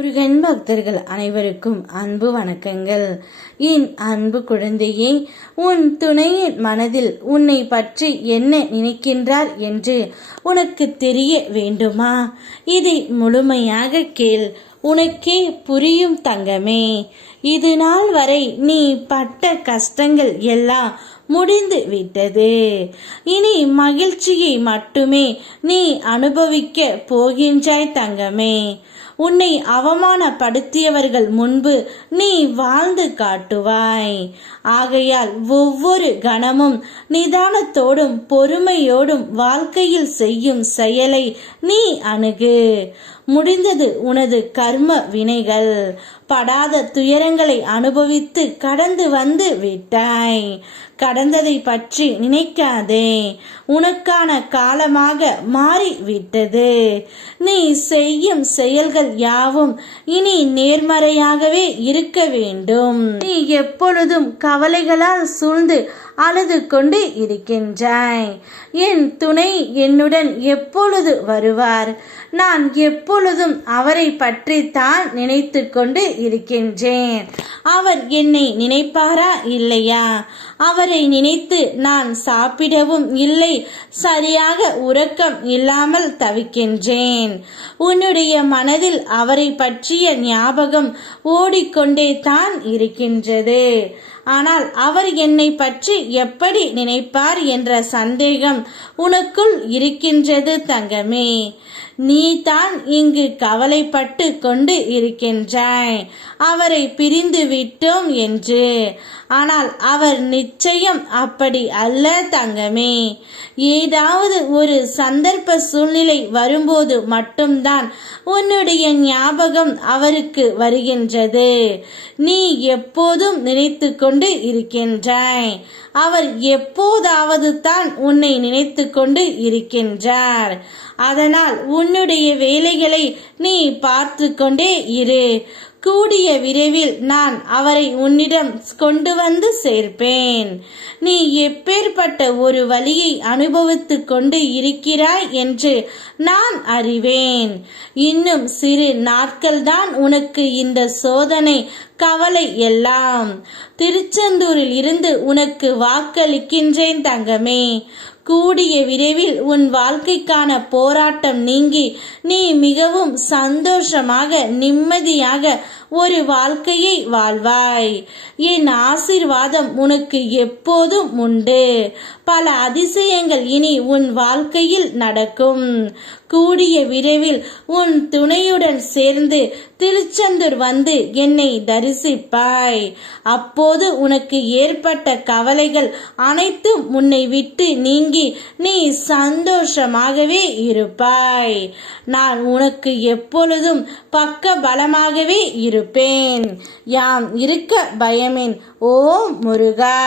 முருகன் பக்தர்கள் அனைவருக்கும் அன்பு வணக்கங்கள். என் அன்பு குழந்தையே, உன் துணையின் மனதில் உன்னை பற்றி என்ன நினைக்கின்றார் என்று உனக்கு தெரிய வேண்டுமா? இதை முழுமையாக கேள், உனக்கே புரியும் தங்கமே. இது நாள் வரை நீ பட்ட கஷ்டங்கள் எல்லாம் முடிந்து விட்டது. இனி மகிழ்ச்சியை மட்டுமே நீ அனுபவிக்க போகின்றாய் தங்கமே. உன்னை அவமானப்படுத்தியவர்கள் முன்பு நீ வாழ்ந்து காட்டுவாய். ஆகையால் ஒவ்வொரு கணமும் நிதானத்தோடும் பொறுமையோடும் வாழ்க்கையில் செய்யும் செயலை நீ அணுகு. முடிந்தது உனது கர்ம வினைகள். படாத துயரங்களை அனுபவித்து கடந்து வந்து விட்டாய். கடந்ததை பற்றி நினைக்காதே. உனக்கான காலமாக மாறிவிட்டது. நீ செய்யும் செயல்கள் யாவும் இனி நேர்மறையாகவே இருக்க வேண்டும். நீ எப்பொழுதும் கவலைகளால் சூழ்ந்து அழுது கொண்டு இருக்கின்றாய். என் துணை என்னுடன் எப்பொழுது வருவார்? நான் எப்பொழுதும் அவரை பற்றி தான் நினைத்து கொண்டு இருக்கின்றேன். அவர் என்னை நினைப்பாரா இல்லையா? அவரை நினைத்து நான் சாப்பிடவும் இல்லை, சரியாக உறக்கம் இல்லாமல் தவிக்கின்றேன். உன்னுடைய மனதில் அவரை பற்றிய ஞாபகம் ஓடிக்கொண்டே தான் இருக்கின்றது. ஆனால் அவர் என்னை பற்றி எப்படி நினைப்பார் என்ற சந்தேகம் உனக்குள் இருக்கின்றது தங்கமே. நீ தான் இங்கு கவலைப்பட்டு கொண்டு இருக்கின்றாய், அவரை பிரிந்து விட்டோம் என்று. ஆனால் அவர் நிச்சயம் அப்படி அல்ல தங்கமே. ஏதாவது ஒரு சந்தர்ப்ப சூழ்நிலை வரும்போது மட்டும்தான் உன்னுடைய ஞாபகம் அவருக்கு வருகின்றது. நீ எப்போதும் நினைத்து கொண்டு இருக்கின்றாய். அவர் எப்போதாவது தான் உன்னை நினைத்து கொண்டு இருக்கின்றார். அதனால் உன்னுடைய வேலைகளை நீ பார்த்து கொண்டே இரு. கூடிய விரைவில் நான் அவரை உன்னிடம் கொண்டு வந்து சேர்ப்பேன். நீ எப்பேற்பட்ட ஒரு வலியை அனுபவித்து கொண்டு இருக்கிறாய் என்று நான் அறிவேன். இன்னும் சிறு நாட்கள்தான் உனக்கு இந்த சோதனை கவலை எல்லாம். திருச்செந்தூரில் இருந்து உனக்கு வாக்களிக்கின்றேன் தங்கமே. கூடிய விரைவில் உன் வாழ்க்கைக்கான போராட்டம் நீங்கி நீ மிகவும் சந்தோஷமாக நிம்மதியாக ஒரு வாழ்க்கையை வாழ்வாய். என் ஆசீர்வாதம் உனக்கு எப்போதும் உண்டு. பல அதிசயங்கள் இனி உன் வாழ்க்கையில் நடக்கும். கூடிய விரைவில் உன் துணையுடன் சேர்ந்து திருச்செந்தூர் வந்து என்னை தரிசிப்பாய். அப்போது உனக்கு ஏற்பட்ட கவலைகள் அனைத்தும் உன்னை விட்டு நீங்கி நீ சந்தோஷமாகவே இருப்பாய். நான் உனக்கு எப்பொழுதும் பக்க பலமாகவே இருப்பேன். யாம் இருக்க பயமேன். ஓம் முருகா.